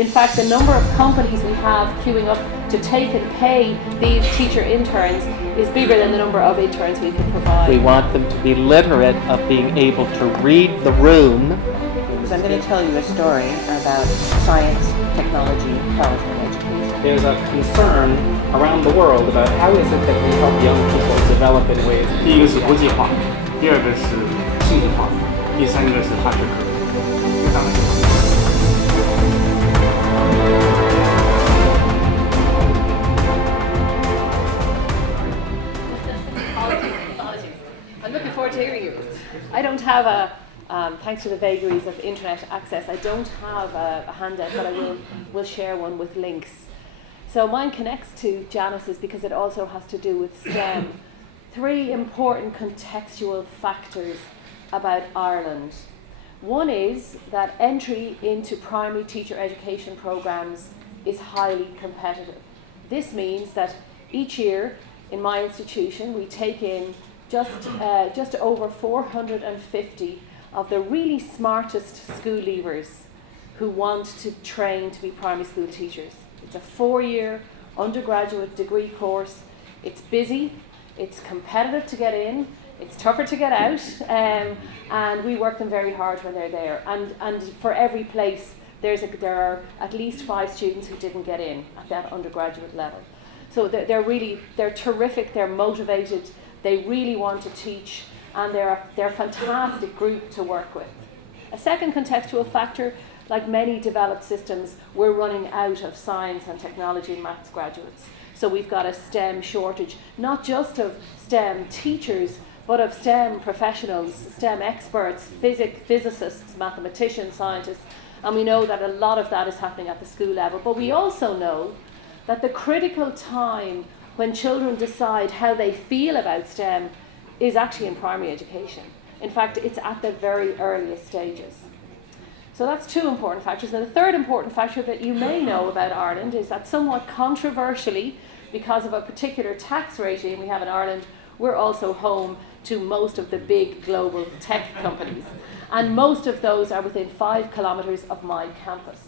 In fact, the number of companies we have queuing up to take and pay these teacher interns is bigger than the number of interns we can provide. We want them to be literate of being able to read the room. So I'm going to tell you a story about science, technology, health, and education. There's a concern around the world about how is it that we help young people develop in ways. 第一个是国际化，第二个是数字化，第三个是大学科。当然。I'm looking forward to hearing you. I don't have thanks to the vagaries of internet access, I don't have a handout, but I will share one with links. So mine connects to Janice's because it also has to do with STEM. 3 important contextual factors about Ireland. One is that entry into primary teacher education programs is highly competitive. This means that each year in my institution we take in just over 450 of the really smartest school leavers who want to train to be primary school teachers. It's a 4-year undergraduate degree course. It's busy, it's competitive to get in, it's tougher to get out, and we work them very hard when they're there. And for every place, there are at least 5 students who didn't get in at that undergraduate level. So they're terrific, they're motivated, they really want to teach, and they're a fantastic group to work with. A second contextual factor, like many developed systems, we're running out of science and technology and maths graduates. So we've got a STEM shortage, not just of STEM teachers, but of STEM professionals, STEM experts, physicists, mathematicians, scientists, and we know that a lot of that is happening at the school level. But we also know that the critical time when children decide how they feel about STEM is actually in primary education. In fact, it's at the very earliest stages. So that's 2 important factors. And the third important factor that you may know about Ireland is that somewhat controversially, because of a particular tax regime we have in Ireland, we're also home to most of the big global tech companies. And most of those are within 5 kilometres of my campus.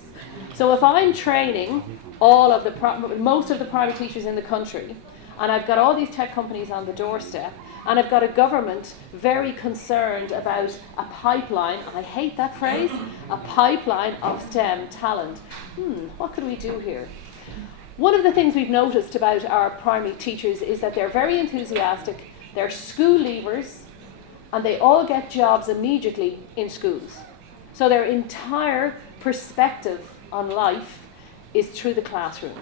So if I'm training most of the primary teachers in the country, and I've got all these tech companies on the doorstep, and I've got a government very concerned about a pipeline, and I hate that phrase, a pipeline of STEM talent. What could we do here? One of the things we've noticed about our primary teachers is that they're very enthusiastic, they're school leavers, and they all get jobs immediately in schools. So their entire perspective on life is through the classroom.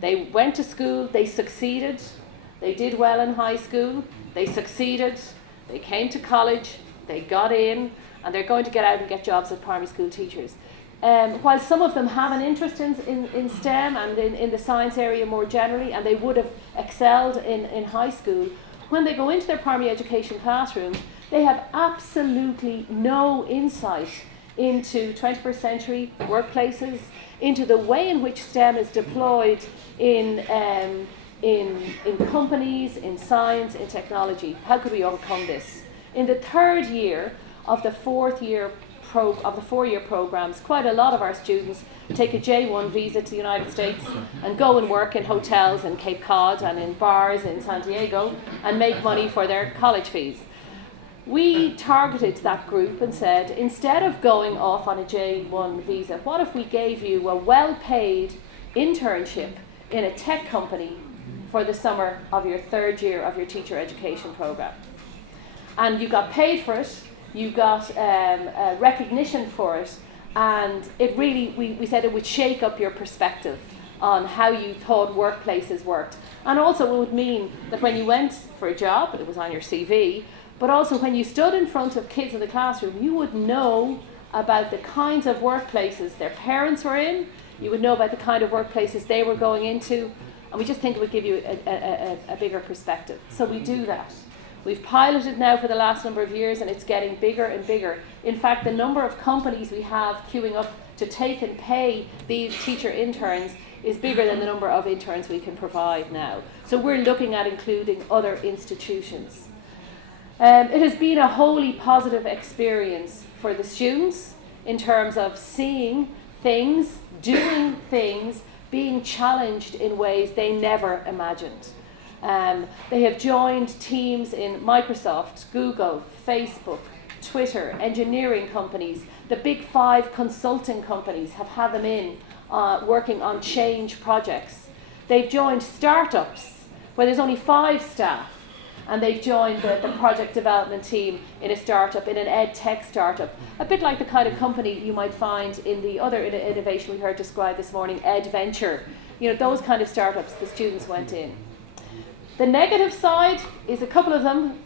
They went to school, they succeeded, they did well in high school, they succeeded, they came to college, they got in, and they're going to get out and get jobs as primary school teachers. While some of them have an interest in STEM and in the science area more generally, and they would have excelled in high school, when they go into their primary education classrooms, they have absolutely no insight into 21st century workplaces, into the way in which STEM is deployed in companies, in science, in technology. How could we overcome this? In the 3rd year of the 4-year programs, quite a lot of our students take a J1 visa to the United States and go and work in hotels in Cape Cod and in bars in San Diego and make money for their college fees. We targeted that group and said, instead of going off on a J1 visa, what if we gave you a well-paid internship in a tech company for the summer of your 3rd year of your teacher education program? And you got paid for it, you got recognition for it, and it really, we said it would shake up your perspective on how you thought workplaces worked. And also it would mean that when you went for a job, it was on your CV, but also when you stood in front of kids in the classroom, you would know about the kinds of workplaces their parents were in, you would know about the kind of workplaces they were going into, and we just think it would give you a bigger perspective. So we do that. We've piloted now for the last number of years, and it's getting bigger and bigger. In fact, the number of companies we have queuing up to take and pay these teacher interns is bigger than the number of interns we can provide now. So we're looking at including other institutions. It has been a wholly positive experience for the students in terms of seeing things, doing things, being challenged in ways they never imagined. They have joined teams in Microsoft, Google, Facebook, Twitter, engineering companies. The big 5 consulting companies have had them in working on change projects. They've joined startups where there's only 5 staff, and they've joined the project development team in a startup, in an ed tech startup, a bit like the kind of company you might find in the other innovation we heard described this morning, Ed Venture. You know, those kind of startups the students went in. The negative side is a couple of them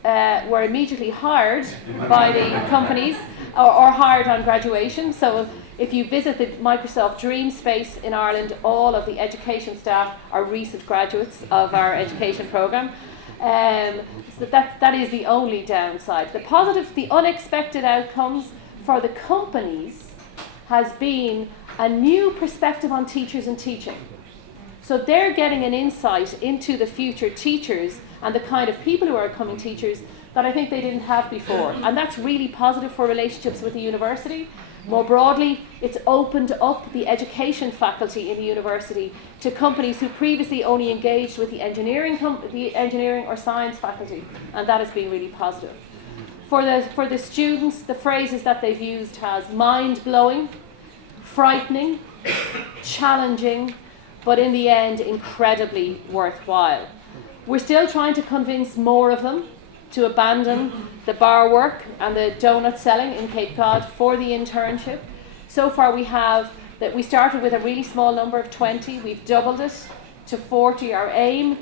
were immediately hired by the companies or hired on graduation. So if you visit the Microsoft Dream Space in Ireland, all of the education staff are recent graduates of our education programme. So that is the only downside. The positive, the unexpected outcomes for the companies has been a new perspective on teachers and teaching. So they're getting an insight into the future teachers and the kind of people who are becoming teachers that I think they didn't have before. And that's really positive for relationships with the university. More broadly, it's opened up the education faculty in the university to companies who previously only engaged with the engineering or science faculty, and that has been really positive. For the students, the phrases that they've used has mind-blowing, frightening, challenging, but in the end, incredibly worthwhile. We're still trying to convince more of them to abandon the bar work and the donut selling in Cape Cod for the internship. So far we started with a really small number of 20, we've doubled it to 40. Our aim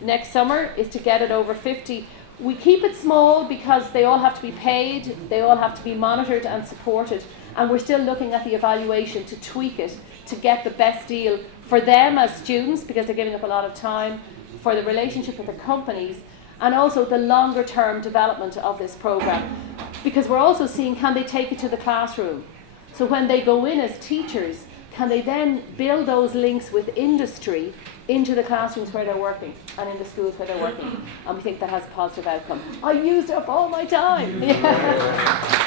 next summer is to get it over 50. We keep it small because they all have to be paid, they all have to be monitored and supported, and we're still looking at the evaluation to tweak it to get the best deal for them as students, because they're giving up a lot of time, for the relationship with the companies, and also the longer term development of this programme, because we're also seeing, can they take it to the classroom? So when they go in as teachers, can they then build those links with industry into the classrooms where they're working and in the schools where they're working? And we think that has a positive outcome. I used up all my time. Yeah.